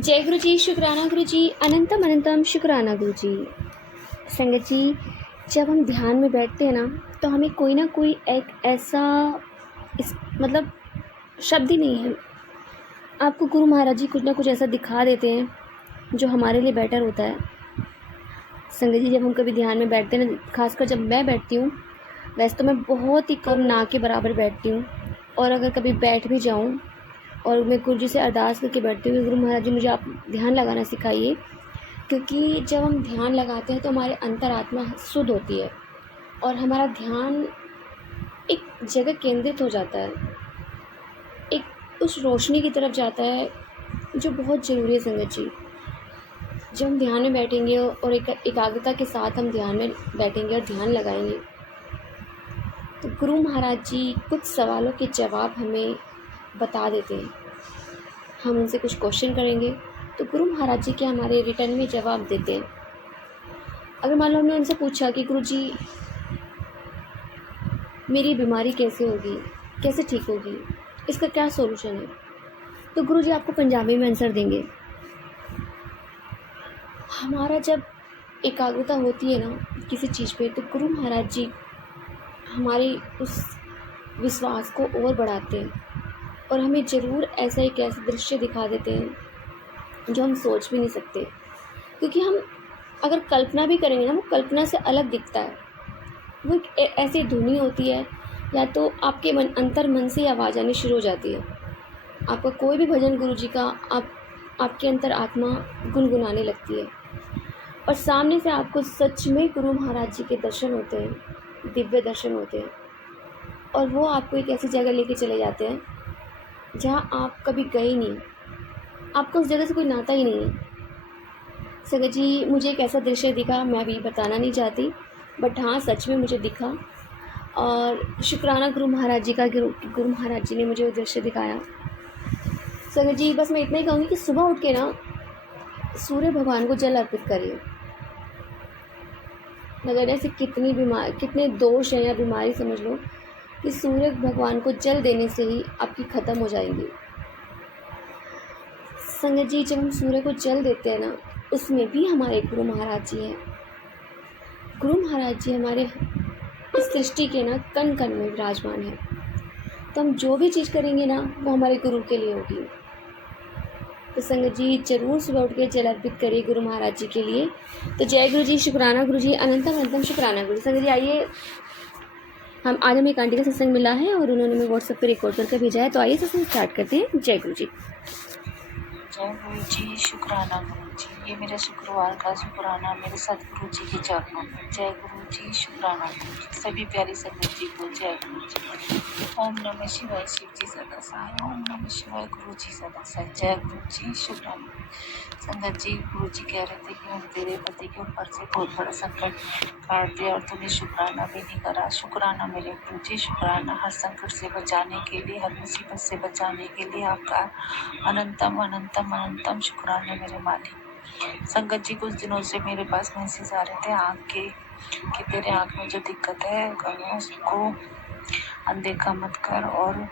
जय गुरु जी, शुक्राना गुरु जी, अनंतम अनंतम शुक्राना गुरु जी। संगत जी, जब हम ध्यान में बैठते हैं ना, तो हमें कोई ना कोई एक ऐसा मतलब शब्द ही नहीं है, आपको गुरु महाराज जी कुछ ना कुछ ऐसा दिखा देते हैं जो हमारे लिए बेटर होता है। संगत जी, जब हम कभी ध्यान में बैठते हैं ना, खासकर जब मैं बैठती हूँ, वैसे तो मैं बहुत ही कम ना के बराबर बैठती हूँ, और अगर कभी बैठ भी जाऊँ और मैं गुरु जी से अरदास करके बैठती हूँ, गुरु महाराज जी मुझे आप ध्यान लगाना सिखाइए, क्योंकि जब हम ध्यान लगाते हैं तो हमारे अंतरात्मा शुद्ध होती है और हमारा ध्यान एक जगह केंद्रित हो जाता है, एक उस रोशनी की तरफ जाता है जो बहुत ज़रूरी है। संगत जी, जब हम ध्यान में बैठेंगे और एकाग्रता के साथ हम ध्यान में बैठेंगे और ध्यान लगाएंगे, तो गुरु महाराज जी कुछ सवालों के जवाब हमें बता देते हैं। हम उनसे कुछ क्वेश्चन करेंगे तो गुरु महाराज जी के हमारे रिटर्न में जवाब देते हैं। अगर मान लो हमने उनसे पूछा कि गुरु जी मेरी बीमारी कैसे होगी, कैसे ठीक होगी, इसका क्या सॉल्यूशन है, तो गुरु जी आपको पंजाबी में आंसर देंगे। हमारा जब एकाग्रता होती है ना किसी चीज़ पे, तो गुरु महाराज जी हमारे उस विश्वास को और बढ़ाते हैं और हमें ज़रूर ऐसा एक ऐसा दृश्य दिखा देते हैं जो हम सोच भी नहीं सकते, क्योंकि हम अगर कल्पना भी करेंगे ना, वो कल्पना से अलग दिखता है। वो एक ऐसी धुनी होती है, या तो आपके अंतर मन से आवाज़ आनी शुरू हो जाती है। आपका कोई भी भजन गुरु जी का आपके अंतर आत्मा गुनगुनाने लगती है और सामने से आपको सच में गुरु महाराज जी के दर्शन होते हैं, दिव्य दर्शन होते हैं, और वो आपको एक ऐसी जगह लेके चले जाते हैं जहाँ आप कभी गए नहीं, आपका उस जगह से कोई नाता ही नहीं है। संगत जी, मुझे एक ऐसा दृश्य दिखा, मैं अभी बताना नहीं चाहती, बट हाँ सच में मुझे दिखा, और शुक्राना गुरु महाराज जी का, गुरु महाराज जी ने मुझे वो दृश्य दिखाया। संगत जी, बस मैं इतना ही कहूँगी कि सुबह उठ के ना सूर्य भगवान को जल अर्पित करिए। अगर ऐसे कितने दोष हैं या बीमारी समझ लो, कि सूर्य भगवान को जल देने से ही आपकी ख़त्म हो जाएंगी। संगत जी, जब हम सूर्य को जल देते हैं ना, उसमें भी हमारे गुरु महाराज जी हैं। गुरु महाराज जी हमारे इस सृष्टि के ना कण कण में विराजमान है, तो हम जो भी चीज़ करेंगे ना, वो हमारे गुरु के लिए होगी। तो संगत जी, जरूर सुबह उठ के जल अर्पित करिए गुरु महाराज जी के लिए। तो जय गुरु जी, शुक्राना गुरु जी, अनंतम अनंतम शुक्राना गुरु। संगत जी, आइए, आज हमें एक आंटी का सत्संग मिला है और उन्होंने हमें व्हाट्सएप पे रिकॉर्ड करके भेजा है, तो आइए सत्संग स्टार्ट करते हैं। जय गुरु जी। जय गुरु जी, शुक्राना गुरु जी। ये मेरे शुक्रवार का शुक्राना मेरे सतगुरु जी के चरणों में। जय गुरु जी, शुक्राना गुरु जी। सभी प्यारी संगत जी को जय गुरु जी। ओम नमः शिवाय, शिव जी सदा सहाय। ओम नमः शिवाय, गुरु जी सदा सहाय। जय गुरु जी, शुक्राना। संगत जी, गुरु जी कह रहे थे कि हम तेरे पति के ऊपर से बहुत बड़ा संकट काट दिया और तूने शुक्राना भी नहीं करा। शुक्राना मेरे गुरु जी, शुक्राना। हर संकट से बचाने के लिए, हर मुसीबत से बचाने के लिए आपका अनंतम अनंतम अनंतम शुक्राना मेरे मालिक। संगत जी, कुछ दिनों से मेरे पास मैसेज आ रहे थे आँख के, कि तेरे आँख में जो दिक्कत है उसको अनदेखा मत कर, और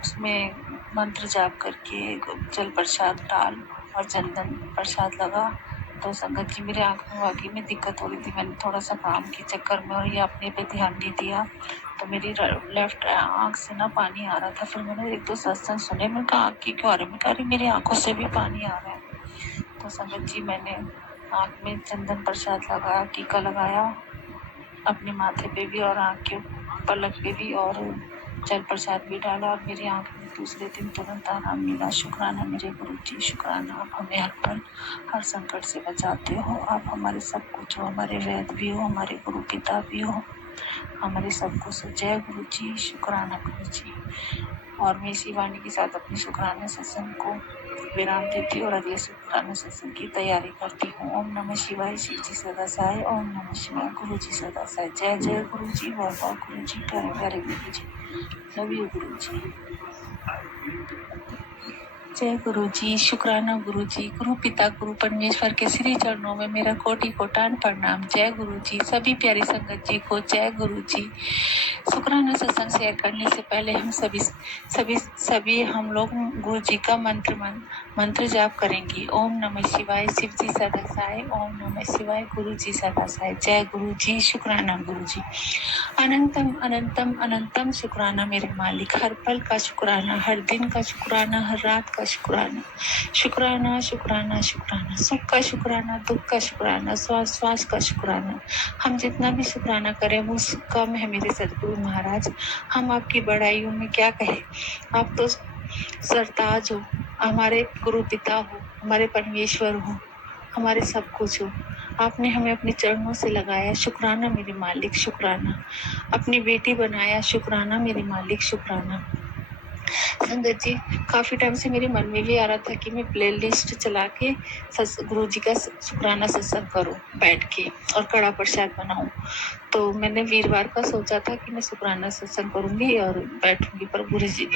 उसमें मंत्र जाप करके जल प्रसाद डाल और चंदन प्रसाद लगा। तो संगत जी, मेरे आँख में वाकई में दिक्कत हो रही थी। मैंने थोड़ा सा काम के चक्कर में और ये अपने पे ध्यान नहीं दिया, तो मेरी लेफ्ट आँख से ना पानी आ रहा था। फिर मैंने एक दो सत्संग सुने, मैं कहा आँख की क्यों आ रही है, मैं कह रही मेरी आँखों से भी पानी आ रहा है। तो संगत जी, मैंने आँख में चंदन प्रसाद लगाया, टीका लगाया अपने माथे पे भी और आँख के पलक पे भी, और जल प्रसाद भी डाला, और मेरी आँख में दूसरे दिन तुरंत आराम मिला। शुक्राना मेरे गुरु जी, शुक्राना। आप हमें हर पल हर संकट से बचाते हो। आप हमारे सब कुछ हो, हमारे वेद भी हो, हमारे गुरु पिता भी हो, हमारे सब कुछ हो। जय गुरु जी, शुक्राना गुरु जी। और मैं इसी वाणी के साथ अपने शुक्राना सत्संग को विराम देती हूँ और अगले शुक्राना सत्संग की तैयारी करती हूँ। ओम नमः शिवाय, शिव जी सदा सहाय। ओम नमः शिवाय, गुरु जी सदा सहाय। जय जय गुरु जी, वाह गुरु जी, प्यारे प्यारे गुरु जी, लव यू गुरु जी। जय गुरु जी, शुक्राना गुरु जी, गुरु पिता गुरु परमेश्वर के श्री चरणों में मेरा कोटि कोटान प्रणाम। जय गुरु जी, सभी प्यारी संगत जी को जय गुरु जी। शुक्राना सत्संग शेयर करने से पहले हम सभी हम लोग गुरु जी का मंत्र जाप करेंगे। ओम नमः शिवाय, शिव जी सदा साय। ओम नमः शिवाय, गुरु जी सदा साय। जय गुरु जी, शुक्राना गुरु जी। अनंतम अनंतम अनंतम शुक्राना मेरे मालिक, हर पल का शुक्राना, हर दिन का शुक्राना, हर रात का शुक्राना। शुक्राना शुक्राना शुक्राना, सुख का शुक्राना, दुख का शुक्राना, श्वास श्वास का शुक्राना। हम जितना भी शुक्राना करें वो कम है मेरे सदगुरु महाराज। हम आपकी बड़ाइयों में क्या कहें। आप तो सरताज हो, हमारे गुरु पिता हो, हमारे परमेश्वर हो, हमारे सब कुछ हो। आपने हमें अपने चरणों से लगाया, शुक्राना मेरे मालिक, शुक्राना। अपनी बेटी बनाया, शुक्राना मेरे मालिक, शुक्राना। संगत जी, काफी टाइम से मेरे मन में भी आ रहा था कि मैं प्लेलिस्ट चला के गुरु जी का शुक्राना सत्संग करूं बैठ के और कड़ा प्रसाद बनाऊं। तो मैंने वीरवार का सोचा था कि मैं शुक्राना सत्संग करूंगी और बैठूंगी, पर गुरु जी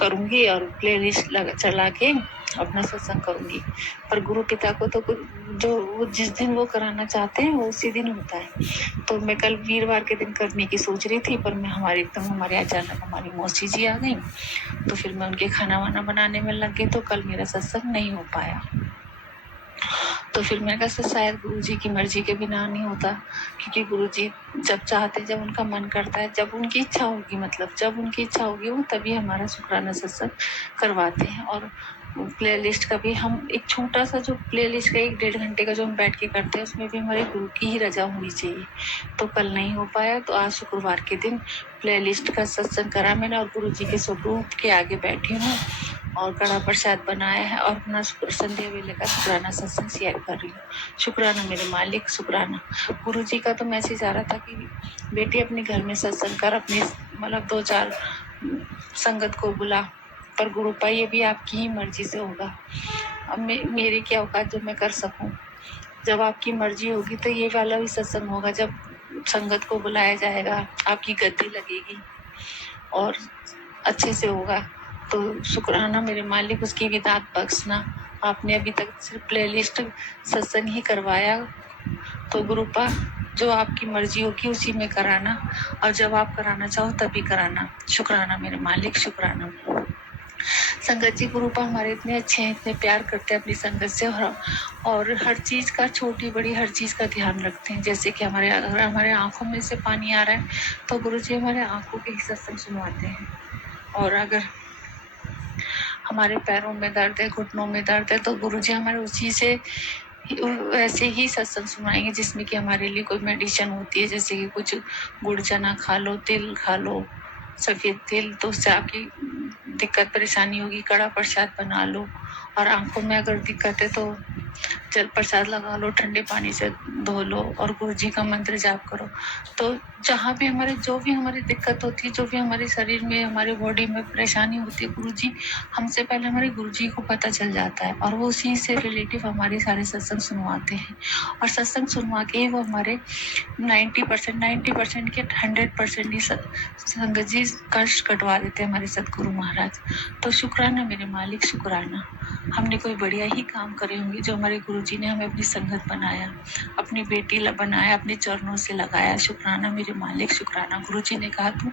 करूंगी और प्लेलिस्ट चला के अपना सत्संग करूंगी। पर गुरु पिता को तो जो जिस दिन वो कराना चाहते हैं वो उसी दिन होता है। तो मैं कल वीरवार के दिन करने की सोच रही थी, पर मैं हमारे अचानक हमारी मौसी जी आ गई, तो फिर मैं उनके खाना वाना बनाने में लग गई, तो कल मेरा सत्संग नहीं हो पाया। तो फिर मैंने कहा शायद गुरु जी की मर्जी के बिना नहीं होता, क्योंकि गुरु जी जब चाहते, जब उनका मन करता है, जब उनकी इच्छा होगी, मतलब जब उनकी इच्छा होगी वो तभी हमारा शुक्राना सत्संग करवाते हैं। और प्लेलिस्ट का भी हम एक छोटा सा जो प्लेलिस्ट का 1-1.5 घंटे का जो हम बैठ के करते हैं उसमें भी हमारे गुरु की ही रजा होनी चाहिए। तो कल नहीं हो पाया, तो आज शुक्रवार के दिन प्लेलिस्ट का सत्संग करा मैंने और गुरु जी के स्वरूप के आगे बैठी हूँ और कड़ा प्रसाद बनाया है और अपना संध्या वेले का शुक्राना सत्संग शेयर कर रही हूँ। शुक्राना मेरे मालिक, शुक्राना। गुरु जी का तो मैसेज आ रहा था कि बेटी अपने घर में सत्संग कर, अपने मतलब 2-4 संगत को बुला, पर गुरुपा ये भी आपकी ही मर्जी से होगा। अब मेरी क्या औकात जो मैं कर सकूं। जब आपकी मर्जी होगी तो ये वाला भी सत्संग होगा, जब संगत को बुलाया जाएगा, आपकी गद्दी लगेगी और अच्छे से होगा। तो शुक्राना मेरे मालिक, उसकी भी दात बख्शना। आपने अभी तक सिर्फ प्लेलिस्ट सत्संग ही करवाया, तो गुरुपा जो आपकी मर्जी होगी उसी में कराना, और जब आप कराना चाहो तभी कराना। शुक्राना मेरे मालिक, शुक्राना। संगत जी, गुरुपा हमारे इतने अच्छे हैं, इतने प्यार करते हैं अपनी संगत से, और हर चीज का, छोटी बड़ी हर चीज का ध्यान रखते हैं। जैसे कि हमारे आंखों में से पानी आ रहा है तो गुरु जी हमारे आंखों के ही सत्संग सुनवाते हैं, और अगर हमारे पैरों में दर्द है, घुटनों में दर्द है, तो गुरु जी हमारे उसी से वैसे ही सत्संग सुनाएंगे जिसमें कि हमारे लिए कोई मेडिसिन होती है, जैसे कि कुछ गुड़ चना खा लो, तिल खा लो, सफेद तिल, तो उससे आपकी दिक्कत परेशानी होगी। कड़ा प्रसाद बना लो, और आंखों में अगर दिक्कत है तो जल प्रसाद लगा लो, ठंडे पानी से धो लो और गुरु जी का मंत्र जाप करो। तो जहाँ भी जो भी हमारी दिक्कत होती है, जो भी हमारे शरीर में, हमारे बॉडी में परेशानी होती है, गुरु जी हमसे पहले हमारे गुरु जी को पता चल जाता है, और वो उसी से रिलेटिव हमारे सारे सत्संग सुनवाते हैं, और सत्संग सुनवा के वो हमारे 90% के 100% ही संगत जी कष्ट कटवा देते हैं हमारे सदगुरु महाराज। तो शुक्राना मेरे मालिक, शुक्राना। हमने कोई बढ़िया ही काम करे होंगे जो हमारे गुरु जी ने हमें अपनी संगत बनाया, अपनी बेटी बनाया, अपने चरणों से लगाया। शुक्राना मेरे मालिक, शुक्राना। गुरु जी ने कहा तू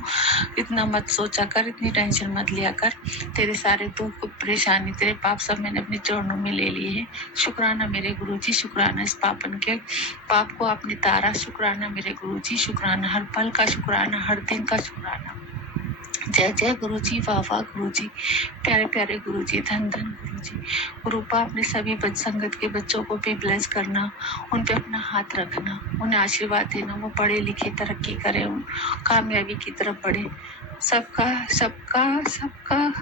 इतना मत सोचा कर, इतनी टेंशन मत लिया कर, तेरे सारे दुख परेशानी, तेरे पाप सब मैंने अपने चरणों में ले लिए हैं। शुक्राना मेरे गुरु जी, शुक्राना। इस पाप को आपने तारा। शुक्राना मेरे गुरु जी, शुक्राना। हर पल का शुक्राना, हर दिन का शुक्राना। जय जय गुरु जी, वाह वाह गुरु जी, प्यारे प्यारे गुरु जी, धन धन गुरु जी। गुरुपा अपने सभी संगत के बच्चों को भी ब्लेस करना, उन पे अपना हाथ रखना, उन्हें आशीर्वाद देना, वो पढ़े लिखे तरक्की करें, कामयाबी की तरफ बढ़े। सबका सबका सबका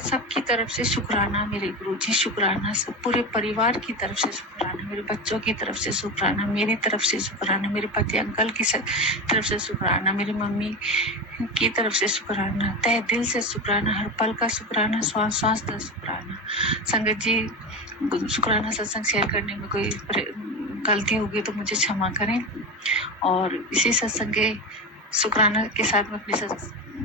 सबकी तरफ से शुक्राना मेरे गुरु जी, शुक्राना। सब पूरे परिवार की तरफ से शुक्राना, मेरे बच्चों की तरफ से शुक्राना, मेरी तरफ से शुक्राना, मेरे पति अंकल की तरफ से शुक्राना, मेरी मम्मी की तरफ से शुक्राना, तहे दिल से शुक्राना, हर पल का शुक्राना, श्वास श्वास का शुक्राना। संगत जी, शुक्राना सत्संग शेयर करने में कोई गलती होगी तो मुझे क्षमा करें, और इसी सत्संग के शुक्राना के साथ मैं अपनी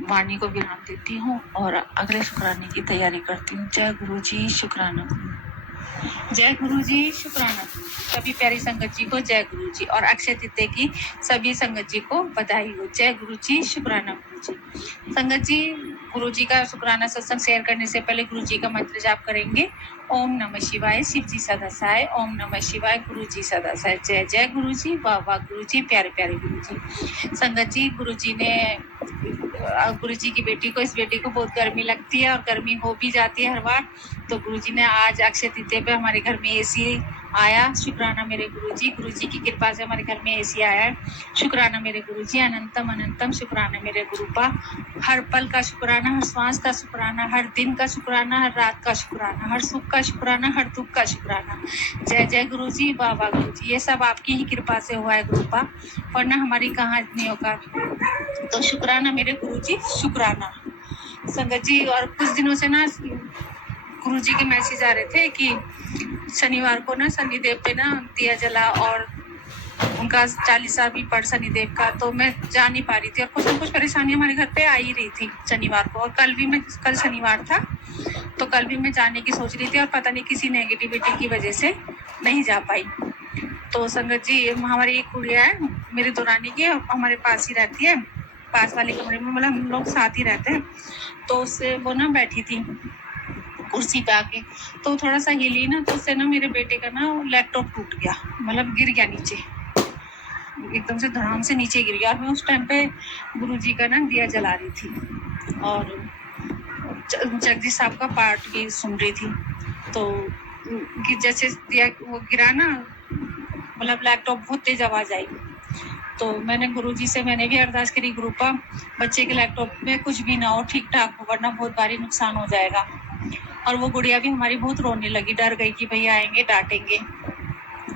वाणी को विराम देती हूँ और अगले शुक्राने की तैयारी करती हूँ। जय गुरु जी, शुक्राना गुरु। जय गुरु जी, शुक्राना गुरु जी। सभी प्यारी संगत जी को जय गुरु जी और अक्षय तृतीया की सभी संगत जी को बधाई हो। जय गुरु जी, शुक्राना गुरु जी। संगत जी, गुरु जी का शुक्राना सत्संग शेयर करने से पहले गुरु जी का मंत्र जाप करेंगे। ओम नमः शिवाय, शिव जी सदा सहाय। ओम नमः शिवाय, गुरु जी सदा सहाय। जय जय गुरु जी, वाह वाह गुरु जी, प्यारे प्यारे गुरु जी। संगत जी, गुरु जी ने गुरु जी की बेटी को, इस बेटी को बहुत गर्मी लगती है और गर्मी हो भी जाती है हर बार, तो गुरु जी ने आज अक्षय तृतीया पे हमारे घर में एसी आया। शुक्राना मेरे गुरु जी की कृपा से हमारे घर में एसी आया है। शुक्राना मेरे गुरु जी, अनंतम अनंतम शुक्राना मेरे गुरुपा। हर पल का शुक्राना, हर श्वास का शुक्राना, हर दिन का शुक्राना, हर रात का शुक्राना, हर सुख का शुक्राना, हर दुख का शुक्राना। जय जय गुरु जी, वाह वाह गुरु जी। ये सब आपकी ही कृपा से हुआ है गुरुपा, वरना हमारी कहाँ इतनी औकात। तो शुक्राना मेरे गुरु जी, शुक्राना। संगत जी, और कुछ दिनों से ना गुरु जी के मैसेज आ रहे थे कि शनिवार को ना शनिदेव पे ना दिया जला और उनका 40 भी पड़ शनिदेव का, तो मैं जा नहीं पा रही थी और कुछ न कुछ परेशानी हमारे घर पे आ ही रही थी शनिवार को। और कल शनिवार था तो कल भी मैं जाने की सोच रही थी और पता नहीं किसी नेगेटिविटी की वजह से नहीं जा पाई। तो संगत जी, हमारी एक गुड़िया है मेरी दौरानी की, हमारे पास ही रहती है, पास वाले कमरे में, मतलब हम लोग साथ ही रहते हैं। तो उससे वो ना बैठी थी कुर्सी पे आके, तो थोड़ा सा हिली ना, तो उससे ना मेरे बेटे का ना लैपटॉप टूट गया, मतलब गिर गया नीचे, एकदम से धड़ाम से नीचे गिर गया। और मैं उस टाइम पे गुरुजी का ना दिया जला रही थी और जगदीश साहब का पाठ भी सुन रही थी। तो जैसे दिया वो गिरा ना, मतलब लैपटॉप बहुत तेज आवाज आई। तो मैंने गुरुजी से मैंने भी अरदास करी, गुरुपा बच्चे के लैपटॉप में कुछ भी ना हो, ठीक ठाक हो, वरना बहुत भारी नुकसान हो जाएगा। और वो गुड़िया भी हमारी बहुत रोने लगी, डर गई कि भैया आएंगे डांटेंगे।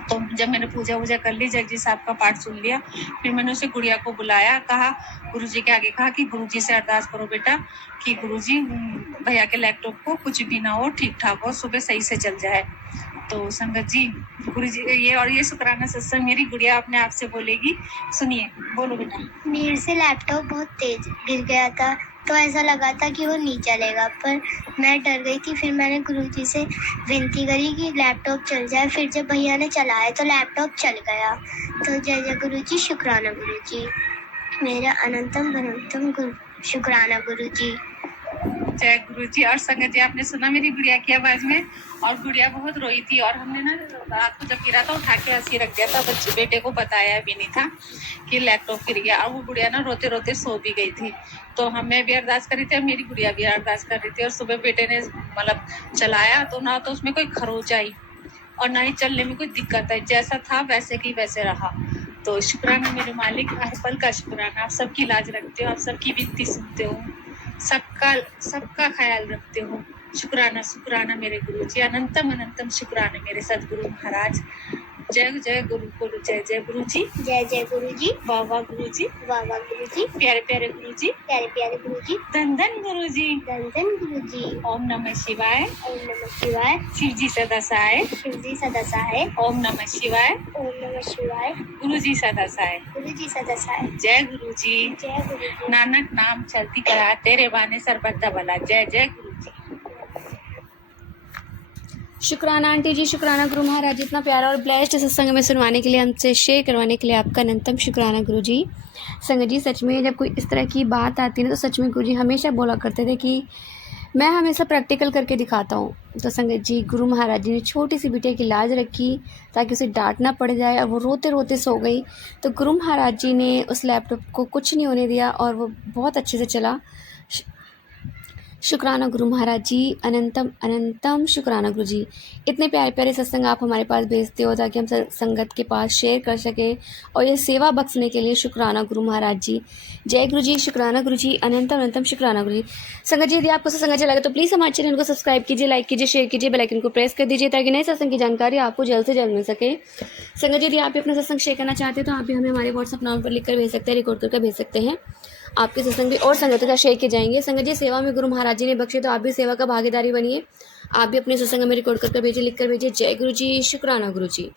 तो जब मैंने पूजा वूजा कर ली, जगजी साहब का पाठ सुन लिया, फिर मैंने उसे गुड़िया को बुलाया, कहा गुरुजी के आगे, कहा कि गुरुजी से अरदास करो बेटा कि गुरुजी भैया के लैपटॉप को कुछ भी ना हो, ठीक ठाक हो, सुबह सही से चल जाए। तो संगत जी, गुरुजी ये शुक्राना सत्संग मेरी गुड़िया अपने आप से बोलेगी, सुनिए, बोलो बेटा। मेरे से लैपटॉप बहुत तेज गिर गया था, तो ऐसा लगा था कि वो नहीं चलेगा, पर मैं डर गई थी। फिर मैंने गुरुजी से विनती करी कि लैपटॉप चल जाए। फिर जब भैया ने चलाया तो लैपटॉप चल गया। तो जय जय गुरुजी, शुक्राना गुरुजी, मेरा अनंतम अनंतम शुक्राना गुरुजी। जय गुरु जी। और संगत जी, आपने सुना मेरी गुड़िया की आवाज में, और गुड़िया बहुत रोई थी और हमने ना रात को जब गिरा था उठा के हंसी रख दिया था, बच्चे बेटे को बताया भी नहीं था कि लैपटॉप गिर गया। और वो गुड़िया ना रोते रोते सो भी गई थी। तो हमें भी अरदास करी थी, मेरी गुड़िया भी अरदास कर रही थी। और सुबह बेटे ने मतलब चलाया तो ना तो उसमें कोई खरोच आई और ना ही चलने में कोई दिक्कत आई, जैसा था वैसे की वैसे रहा। तो शुक्राना मेरे मालिक, हर पल का शुक्राना। आप सबकी लाज रखते हो, आप सबकी विनती सुनते हो, सबका ख्याल रखते हो। शुक्राना शुक्राना मेरे गुरु जी, अनंतम अनंतम शुक्राना मेरे सदगुरु महाराज। जय जय गुरु गुरु, जय जय गुरु जी, जय जय गुरु जी, वाह वाह गुरु जी, वाह वाह गुरु जी, प्यारे प्यारे गुरु जी, प्यारे प्यारे गुरु जी, धन धन गुरु जी, धन धन गुरु जी। ओम नमः शिवाय, ओम नमः शिवाय, शिव जी सदा सहाय, शिव जी सदा सहाय। ओम नमः शिवाय, ओम नमः शिवाय, गुरु जी सदा सहाय, गुरु जी सदा सहाय। जय गुरु जी, जय गुरु जी, नानक नाम चलती करा, तेरे बाने सर्वदा भला। जय जय गुरु जी। शुक्राना आंटी जी, शुक्राना गुरु महाराज, इतना प्यारा और ब्लेस्ड सत्संग में सुनवाने के लिए, हमसे शेयर करवाने के लिए आपका अनंतम शुक्राना गुरु जी। संगत जी, सच में जब कोई इस तरह की बात आती है ना, तो सच में गुरु जी हमेशा बोला करते थे कि मैं हमेशा प्रैक्टिकल करके दिखाता हूँ। तो संगत जी, गुरु महाराज जी ने छोटी सी बिटिया की लाज रखी ताकि उसे डांटना पड़ जाए, और वो रोते रोते सो गई। तो गुरु महाराज जी ने उस लैपटॉप को कुछ नहीं होने दिया और वो बहुत अच्छे से चला। शुक्राना गुरु महाराज जी, अनंतम अनंतम शुक्राना गुरु जी। इतने प्यारे प्यारे सत्संग आप हमारे पास भेजते हो ताकि हम संगत के पास शेयर कर सके, और ये सेवा बख्शने के लिए शुक्राना गुरु महाराज जी। जय गुरु जी, शुक्राना गुरु जी, अनंतम अनंतम शुक्राना गुरु जी। संगत जी, यदि आपको सत्संग अच्छा लगे तो प्लीज़ हमारे चैनल को सब्सक्राइब कीजिए, लाइक कीजिए, शेयर कीजिए, बेल आइकन को प्रेस कर दीजिए ताकि नए सत्संग की जानकारी आपको जल्द से जल्द मिल सके। संगत जी, यदि आप भी अपना सत्संग शेयर करना चाहते हैं तो आप भी हमें हमारे व्हाट्सअप नंबर पर लिखकर भेज सकते हैं, रिकॉर्ड करके भेज सकते हैं। आपके सत्संग भी और संगत का शेयर किए जाएंगे। संगत जी, सेवा में गुरु महाराज जी ने बख्शे, तो आप भी सेवा का भागीदारी बनिए। आप भी अपने सत्संग में रिकॉर्ड करके भेजिए, लिखकर भेजिए। जय गुरु जी, शुक्राना गुरु जी।